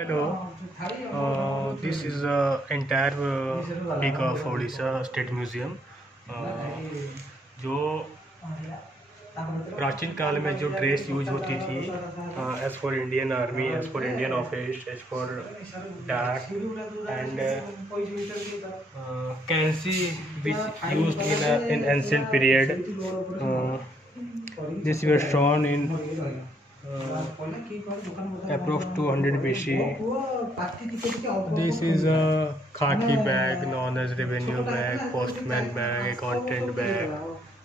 Hello, this is the entire peak of Odisha State Museum. जो प्राचीन काल में जो ड्रेस यूज होती थी as for Indian army, as for Indian office, as for dak and currency which used in ancient period. This was shown in approx 200 BC. This is a khaki bag known as revenue bag, postman bag, accountant bag,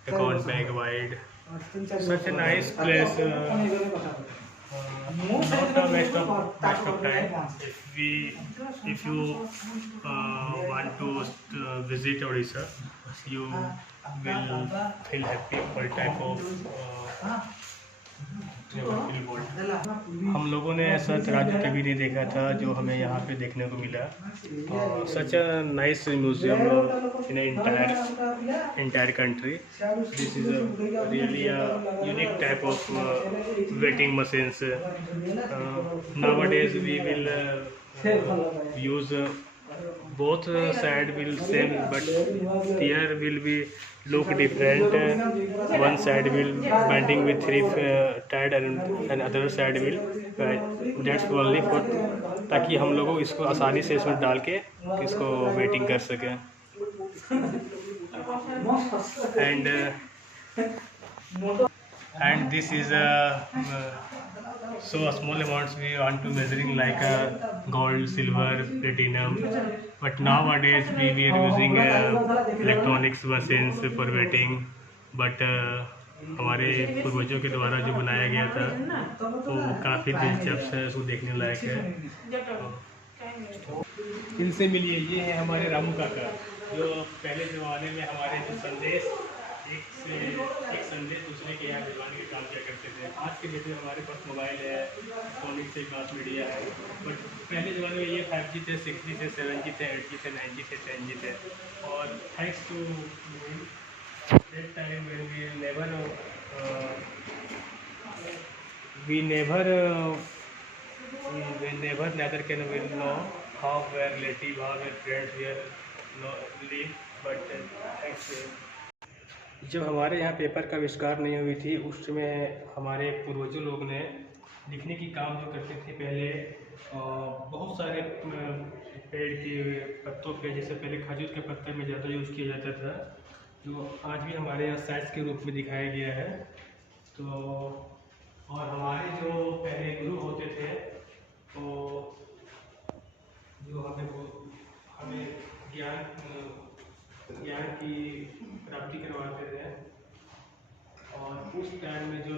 account bag wide. Such a nice place. Not a waste of time. If you want to visit Odisha, you will feel happy all type of हम लोगों ने ऐसा तराजू कभी नहीं देखा था जो हमें यहाँ पे देखने को मिला। Such a nice museum in entire country. This is really a unique type of waiting machines. Nowadays we will use both side will same, but there will be look different. One side will binding with three tied and other side will that's only for ताकि हम लोगों इसको आसानी से इसमें डाल के इसको वेटिंग कर सकें. And this is a so small amounts we want to measuring like gold, silver, platinum, but nowadays we are using electronics machines for waiting. But हमारे पूर्वजों के द्वारा जो बनाया गया था वो काफ़ी दिलचस्प है, उसको देखने लायक है. इनसे मिलिए, ये है हमारे रामू काका जो पहले ज़माने में हमारे जो संदेश एक संदेश दूसरे के यहाँ भिजवाने का काम किया करते थे. आज के डेट में हमारे पास मोबाइल है, इलेक्ट्रॉनिक से मास मीडिया है, बट पहले ज़माने में ये 5G थे, 6G थे, 7G थे, 8G थे, 9G थे, 10G थे. और thanks to that time when we never neither can we know how were relative, how were friends were live, but thanks. जब हमारे यहाँ पेपर का आविष्कार नहीं हुई थी उस समय हमारे पूर्वजों लोग ने लिखने की काम जो करते थे पहले बहुत सारे पेड़ के पत्तों पे, जैसे पहले खजूर के पत्ते में ज़्यादा यूज़ किया जाता था, जो आज भी हमारे यहाँ साइंस के रूप में दिखाया गया है. तो और हमारे जो पहले गुरु होते थे तो जो हमें ज्ञान की प्राप्ति करवाते थे. और उस टाइम में जो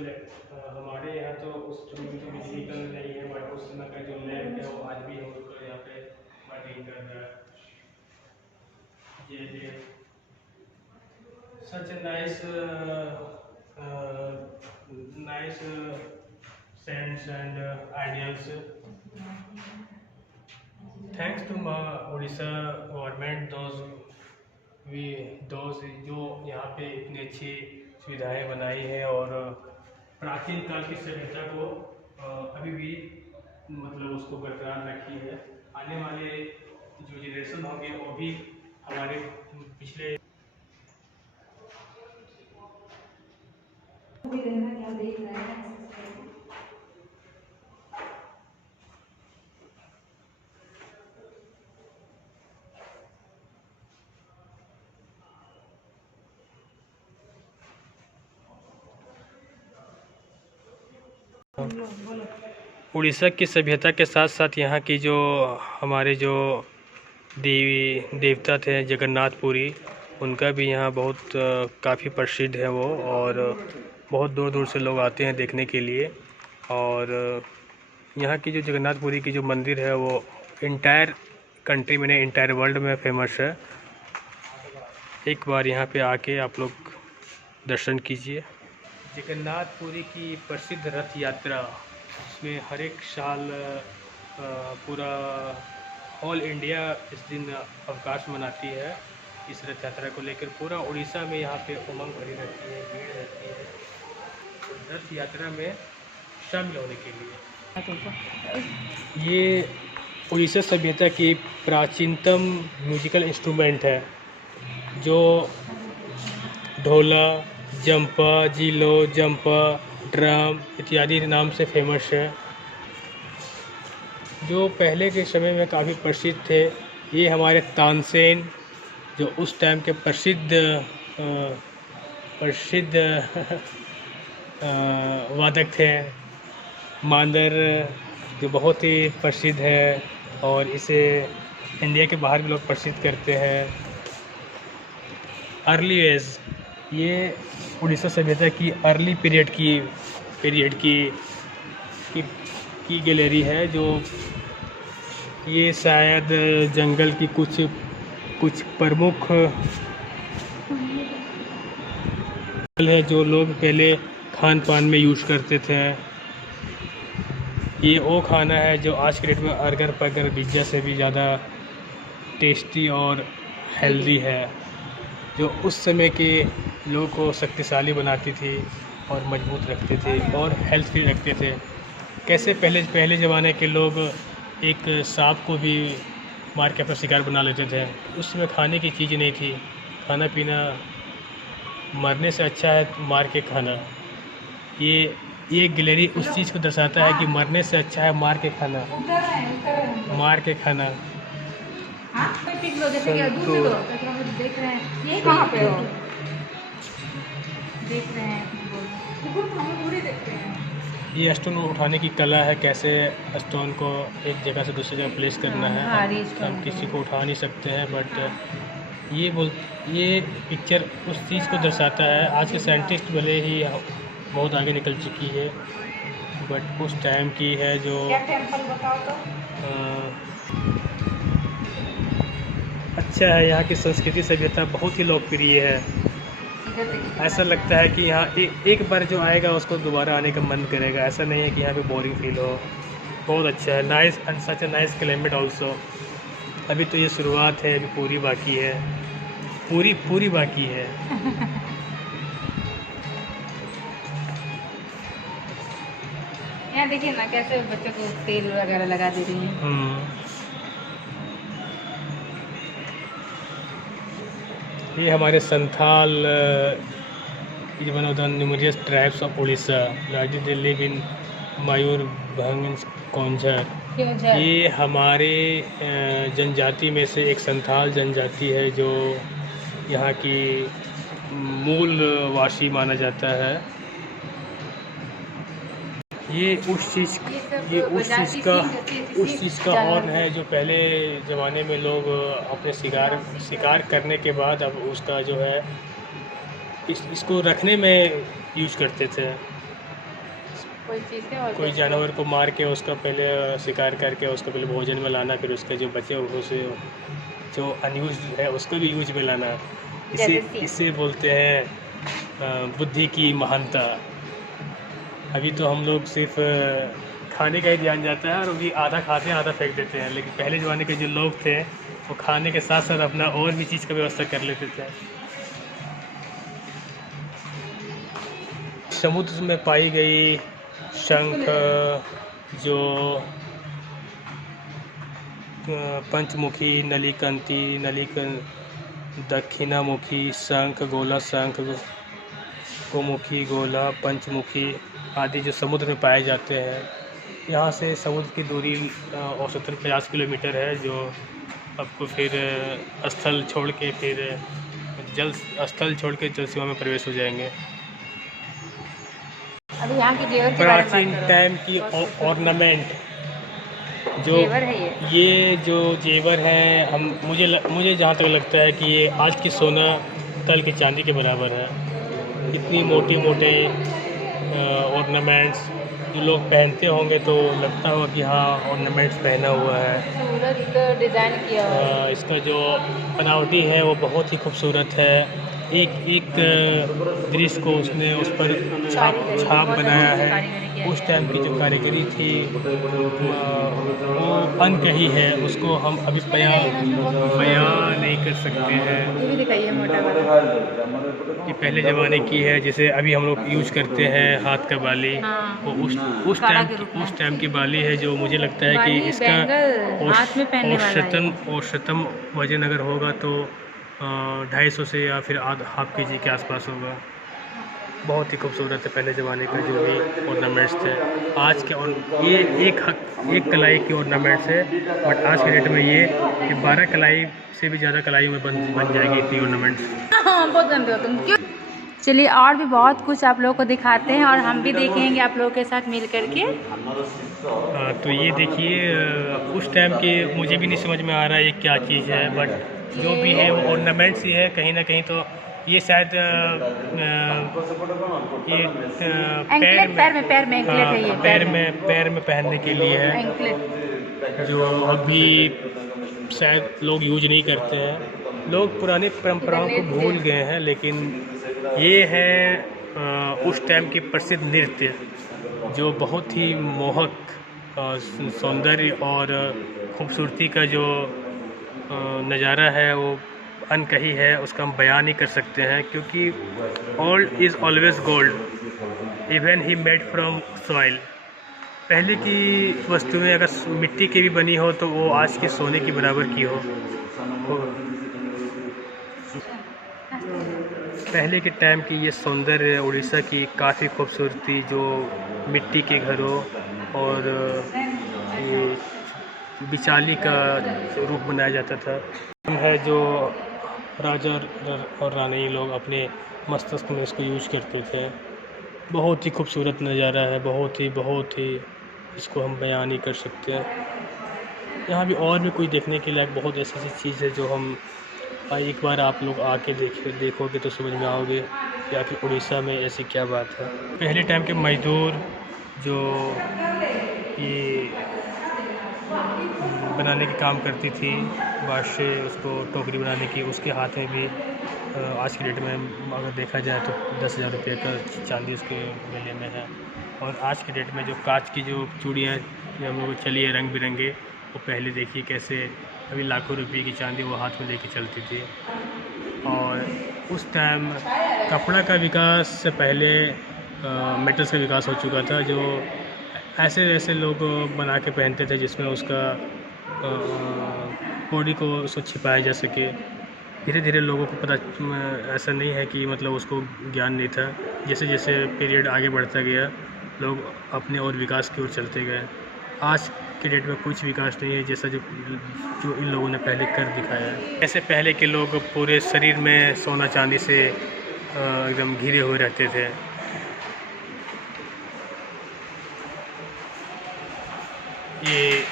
हमारे यहाँ तो उस समय तो बिजली का नहीं है, बट उस समय का जो लैब है वो आज भी हम लोग यहाँ पे वर्किंग कर रहा है. ये such a nice sense and ideals. Thanks to Odisha government, those जो यहाँ पे इतनी अच्छी सुविधाएं बनाई है और प्राचीन काल की सभ्यता को अभी भी मतलब उसको बरकरार रखी है. आने वाले जो जनरेशन होंगे वो भी हमारे पिछले उड़ीसा की सभ्यता के साथ साथ यहाँ की जो हमारे जो देवी देवता थे जगन्नाथपुरी, उनका भी यहाँ बहुत काफ़ी प्रसिद्ध है वो, और बहुत दूर दूर से लोग आते हैं देखने के लिए. और यहाँ की जो जगन्नाथपुरी की जो मंदिर है वो इंटायर कंट्री में नहीं इंटायर वर्ल्ड में फेमस है. एक बार यहाँ पे आके आप लोग दर्शन कीजिए. जगन्नाथपुरी की प्रसिद्ध रथ यात्रा, इसमें हर एक साल पूरा ऑल इंडिया इस दिन अवकाश मनाती है. इस रथ यात्रा को लेकर पूरा उड़ीसा में यहाँ पे उमंग भरी रहती है, भीड़ रहती है रथ यात्रा में शामिल होने के लिए. ये उड़ीसा सभ्यता की प्राचीनतम म्यूजिकल इंस्ट्रूमेंट है, जो ढोला, जंपा, जीलो, जंपा, ड्रम इत्यादि नाम से फेमस है, जो पहले के समय में काफ़ी प्रसिद्ध थे। ये हमारे तानसेन जो उस टाइम के प्रसिद्ध वादक थे। मांदर जो बहुत ही प्रसिद्ध है और इसे इंडिया के बाहर भी लोग प्रसिद्ध करते हैं। अर्ली एज, ये उड़ीसा सभ्यता की अर्ली पीरियड की गैलरी है, जो ये शायद जंगल की कुछ प्रमुख है जो लोग पहले खान पान में यूज़ करते थे। ये वो खाना है जो आज के डेट में अर्गर पगर पिज्ज़ा से भी ज़्यादा टेस्टी और हेल्दी है, जो उस समय के लोगों को शक्तिशाली बनाती थी और मजबूत रखते थे और हेल्थ फ्री रखते थे। कैसे पहले ज़माने के लोग एक सांप को भी मार के अपना शिकार बना लेते थे। उस समय खाने की चीज़ नहीं थी, खाना पीना मरने से अच्छा है मार के खाना। ये गैलरी उस चीज़ को दर्शाता है कि मरने से अच्छा है मार के खाना। ये स्टोन उठाने की कला है, कैसे स्टोन को एक जगह से दूसरी जगह प्लेस करना है। हम किसी को उठा नहीं सकते हैं, बट ये पिक्चर उस चीज़ को दर्शाता है। आज के साइंटिस्ट भले ही बहुत आगे निकल चुकी है, बट उस टाइम की है जो अच्छा है। यहाँ की संस्कृति सभ्यता बहुत ही लोकप्रिय है। ऐसा लगता है कि यहाँ एक बार जो आएगा उसको दोबारा आने का मन करेगा। ऐसा नहीं है कि यहाँ पे बोरिंग फील हो। बहुत अच्छा है, nice and such a nice climate also. अभी तो ये शुरुआत है, अभी पूरी बाकी है, पूरी बाकी है। यहाँ देखिए ना कैसे बच्चों को तेल वगैरह लगा दे रही हैं। ये हमारे Santhal is one of the numerous tribes of Odisha. Largely they live in Mayurbhanj कौंझर। ये हमारे जनजाति में से एक संथाल जनजाति है, जो यहाँ की मूल वासी माना जाता है। ये उस चीज़ का हॉर्न है जो पहले ज़माने में लोग अपने शिकार करने के बाद अब उसका जो है इसको रखने में यूज़ करते थे। कोई जानवर को मार के उसका पहले शिकार करके उसको पहले भोजन में लाना, फिर उसके जो बचे उसे जो अनयूज है उसको भी यूज में लाना। इसे बोलते हैं बुद्धि की महानता। अभी तो हम लोग सिर्फ खाने का ही ध्यान जाता है और भी आधा खाते हैं आधा फेंक देते हैं, लेकिन पहले ज़माने के जो लोग थे वो खाने के साथ साथ अपना और भी चीज़ का व्यवस्था कर लेते थे। समुद्र में पाई गई शंख, जो पंचमुखी, नलिकंती, दक्षिणामुखी शंख, गोला शंख, गोमुखी, गोला, पंचमुखी आदि जो समुद्र में पाए जाते हैं। यहाँ से समुद्र की दूरी औसतन 50 किलोमीटर है, जो आपको फिर स्थल छोड़ के जल सीमा में प्रवेश हो जाएंगे। अभी यहाँ की जेवर के प्राचीन टाइम की ऑर्नामेंट जो ये जो जेवर है, मुझे जहाँ तक लगता है कि ये आज की सोना कल की चांदी के बराबर है। इतनी मोटे ऑर्नामेंट्स जो लोग पहनते होंगे तो लगता होगा कि हाँ ऑर्नामेंट्स पहना हुआ है। खूबसूरत डिज़ाइन किया हुआ है। इसका जो बनावटी है वो बहुत ही खूबसूरत है। एक एक दृश्य को उसने उस पर छाप बनाया है। उस टाइम की जो कारीगरी थी वो अनकही है, उसको हम अभी बयां नहीं कर सकते हैं। ये भी दिखाइए मोटा वाला। ये पहले ज़माने की है, जैसे अभी हम लोग यूज करते हैं हाथ का बाली। हाँ। वो काड़ा के रूप में। उस टाइम की बाली है, जो मुझे लगता है कि बाली, इसका बैंगल हाथ में पहनने वाला है। औसतन वजन अगर होगा तो 250 से या फिर हाफ केजी के आसपास होगा। बहुत ही खूबसूरत है पहले ज़माने का जो भी ऑर्नामेंट्स थे। आज के और ये एक कलाई की ऑर्नामेंट्स है, बट आज के डेट में ये 12 कलाई से भी ज़्यादा कलाई में बन जाएगी इतनी ऑर्नामेंट्स। हाँ, बहुत गंदे हो तुम, क्यों? चलिए और भी बहुत कुछ आप लोगों को दिखाते हैं और हम भी देखेंगे आप लोगों के साथ मिल करके। तो ये देखिए, उस टाइम के मुझे भी नहीं समझ में आ रहा है ये क्या चीज़ है, बट जो भी है वो ऑर्नामेंट्स ही है कहीं ना कहीं। तो ये शायद ये पैर में एंकलेट है ये। पैर में पहनने के लिए है, एंकलेट। जो अभी शायद लोग यूज नहीं करते हैं। लोग पुरानी परंपराओं को भूल गए हैं, लेकिन ये है उस टाइम की प्रसिद्ध नृत्य जो बहुत ही मोहक सौंदर्य और खूबसूरती का जो नज़ारा है वो अनकही है, उसका हम बयान नहीं कर सकते हैं। क्योंकि old is always gold even he made from soil. पहले की वस्तुएं अगर मिट्टी की भी बनी हो तो वो आज के सोने की बराबर की हो। पहले के टाइम की ये सौंदर्य, उड़ीसा की काफ़ी खूबसूरती जो मिट्टी के घरों और ये बिचाली का रूप बनाया जाता था, है जो राजा और रानी लोग अपने मस्तिष्क में इसको यूज करते थे। बहुत ही खूबसूरत नज़ारा है, बहुत ही इसको हम बयान नहीं कर सकते। यहाँ भी और भी कोई देखने के लायक बहुत ऐसी ऐसी चीज़ है जो हम एक बार आप लोग आके देखोगे तो समझ में आओगे कि आखिर उड़ीसा में ऐसी क्या बात है। पहले टाइम के मज़दूर जो ये बनाने के काम करती थी, बादशे उसको टोकरी बनाने की, उसके हाथ में भी आज की डेट में अगर देखा जाए तो 10,000 रुपये का चांदी उसके गले में है। और आज की डेट में जो कांच की जो चूड़ियाँ हम लोग चली है रंग बिरंगे, वो पहले देखिए कैसे अभी लाखों रुपये की चांदी वो हाथ में लेके चलती थी। और उस टाइम कपड़ा का विकास से पहले मेटल्स का विकास हो चुका था, जो ऐसे लोग बना के पहनते थे जिसमें उसका बॉडी को उसको छिपाया जा सके। धीरे धीरे लोगों को पता, ऐसा नहीं है कि मतलब उसको ज्ञान नहीं था। जैसे जैसे पीरियड आगे बढ़ता गया लोग अपने और विकास की ओर चलते गए। आज के डेट में कुछ विकास नहीं है जैसा जो इन लोगों ने पहले कर दिखाया है। ऐसे पहले के लोग पूरे शरीर में सोना चांदी से एकदम घिरे हुए रहते थे। ये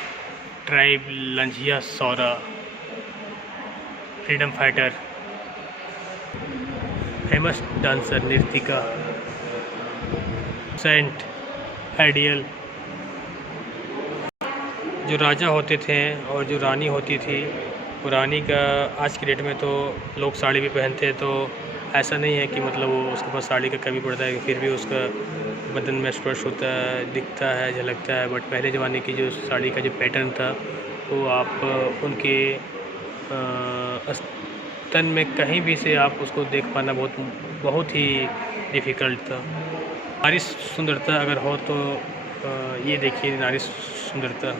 tribe Lanjia Saora freedom fighter, famous dancer नृतिका, सेंट आइडियल। जो राजा होते थे और जो रानी होती थी, वो रानी का आज की डेट में तो लोग साड़ी भी पहनते हैं, तो ऐसा नहीं है कि मतलब वो उसके पास साड़ी का कमी पड़ता है, फिर भी उसका बदन में स्पर्श होता है, दिखता है, झलकता है। बट पहले ज़माने की जो साड़ी का जो पैटर्न था वो आप उनके तन में कहीं भी से आप उसको देख पाना बहुत ही डिफ़िकल्ट था। नारी सुंदरता अगर हो तो ये देखिए नारी सुंदरता।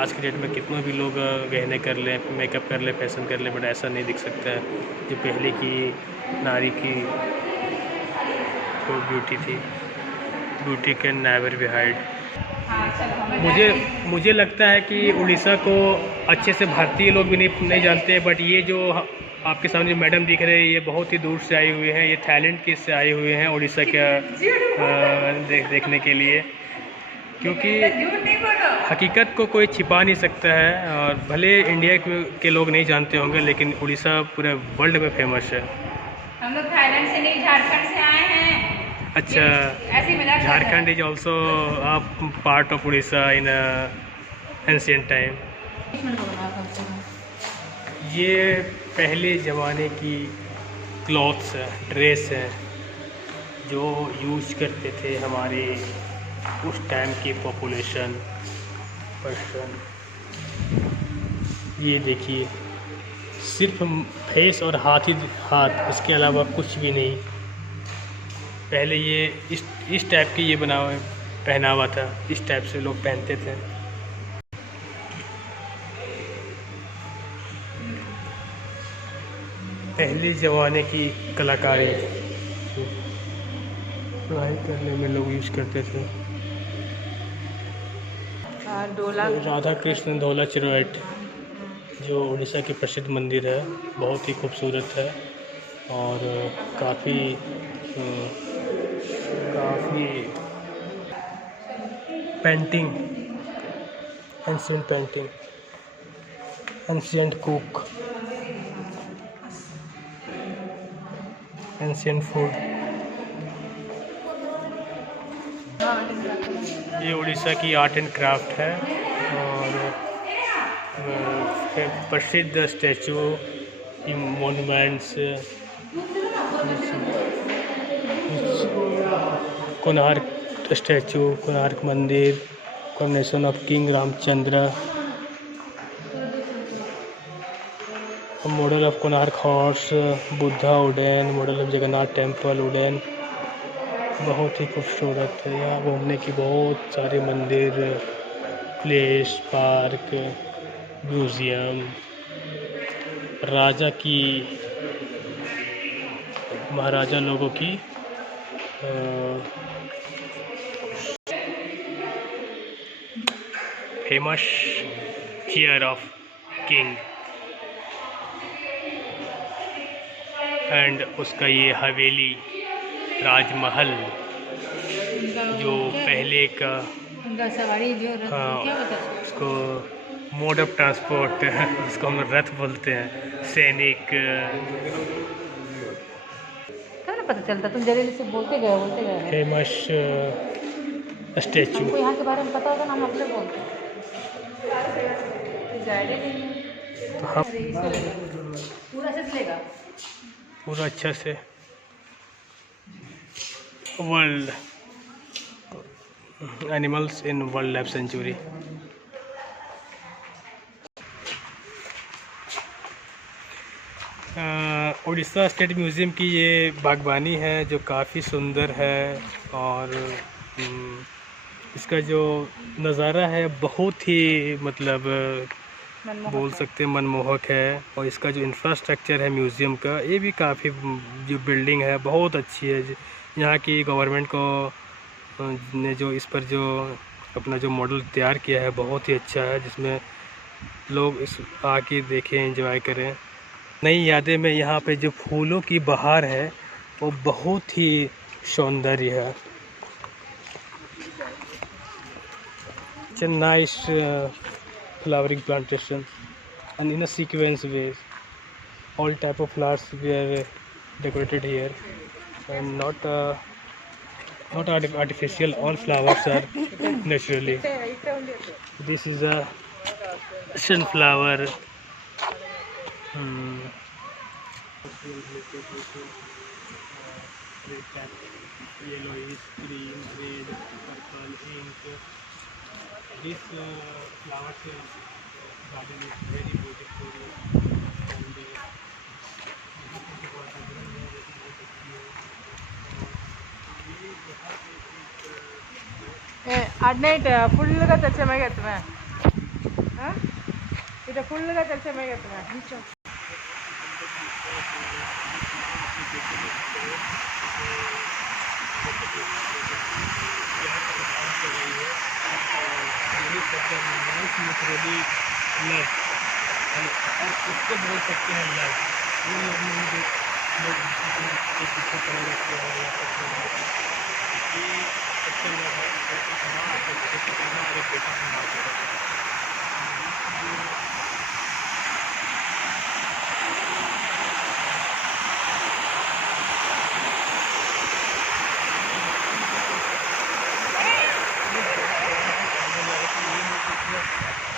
आज की डेट में कितने भी लोग गहने कर लें, मेकअप कर लें, फैशन कर लें, बट ऐसा नहीं दिख सकता है जो पहले की नारी की जो ब्यूटी थी। Beauty can never be hide. मुझे लगता है कि उड़ीसा को अच्छे से भारतीय लोग भी नहीं जानते, बट ये जो आपके सामने जो मैडम दिख रहे हैं ये बहुत ही दूर से आई हुई हैं। ये थाईलैंड के से आए हुए हैं उड़ीसा का देखने के लिए, क्योंकि हकीकत को कोई छिपा नहीं सकता है। और भले इंडिया के लोग नहीं जानते होंगे, लेकिन उड़ीसा पूरे वर्ल्ड में फेमस है। हम लोग थाईलैंड से नहीं, झारखंड से आए हैं। अच्छा, Jharkhand is also part of Orissa in ancient time. ये पहले ज़माने की क्लॉथ्स है, ड्रेस है जो यूज करते थे हमारे उस टाइम की पॉपुलेशन पर्सन। ये देखिए, सिर्फ फेस और हाथ, इसके अलावा कुछ भी नहीं। पहले ये इस टाइप के ये पहनावा था, इस टाइप से लोग पहनते थे। पहले ज़माने की कलाकारी पढ़ाई करने में लोग यूज करते थे। डोला राधा कृष्ण ढोला चिरोट, जो उड़ीसा की प्रसिद्ध मंदिर है, बहुत ही खूबसूरत है और काफ़ी painting, ancient painting, ancient cook, ancient food. ये उड़ीसा की आर्ट एंड क्राफ्ट है और प्रसिद्ध statue, monuments, Konark statue, Konark मंदिर, coronation of king Ramchandra, model of Konark horse, Buddha wooden, model of Jagannath temple wooden. बहुत ही खूबसूरत है। यहाँ घूमने की बहुत सारे मंदिर, प्लेस, पार्क, म्यूज़ियम, राजा की, महाराजा लोगों की famous chair of king and उसका ये हवेली, राजमहल जो पहले का, सवारी जो हाँ, क्या होता है उसको मोड ऑफ ट्रांसपोर्ट जिसको हम लोग रथ बोलते हैं, सैनिक। क्या ना पता चलता, तुम जल्दी से बोलते गए फेमस स्टैचू। हमको यहाँ के बारे में पता होगा ना, हम अपने बोलते हैं। तो हम पूरा से लेगा पूरा अच्छा से world animals in world life sanctuary. Orissa state museum की ये बागवानी है जो काफ़ी सुंदर है और इसका जो नज़ारा है बहुत ही मतलब बोल सकते हैं मनमोहक है। और इसका जो इंफ्रास्ट्रक्चर है म्यूज़ियम का, ये भी काफ़ी, जो बिल्डिंग है बहुत अच्छी है। यहाँ की गवर्नमेंट को ने जो इस पर जो अपना जो मॉडल तैयार किया है बहुत ही अच्छा है, जिसमें लोग इस आके देखें, एंजॉय करें। नई यादें में यहाँ पे जो फूलों की बहार है वो बहुत ही सौंदर्य है। It's a nice flowering plantation and in a sequence way all type of flowers were decorated here and not artificial, all flowers are naturally. This is a sunflower. Yellowish, green, red, purple, pink. This flowers garden is very beautiful అడ్నైట్ ఫుల్గా తెచ్చామే కదా ఇట్లా ఫుల్గా తెచ్చామే కదా उसको बोल सकते हैं love. वो लोग पीछे पड़े रहते हैं या ये सबसे लव है, एक माँ अपने बच्चे को कहना और एक बेटा अपनी माँ को कहना।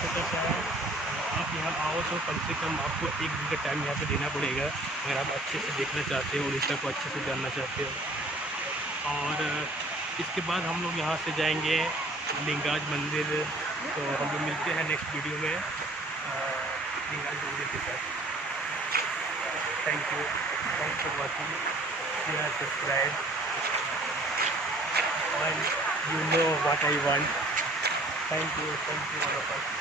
छोटा सा आप यहाँ आओ तो कम से कम आपको 1 दिन का टाइम यहाँ पे देना पड़ेगा, अगर आप अच्छे से देखना चाहते हो, उड़ीसा को अच्छे से जानना चाहते हो। और इसके बाद हम लोग यहाँ से जाएंगे लिंगाज मंदिर। तो हम लोग मिलते हैं नेक्स्ट वीडियो में लिंगाज मंदिर के साथ। Thank you, thanks for watching, share, subscribe, and you know what I want. Thank you all of us.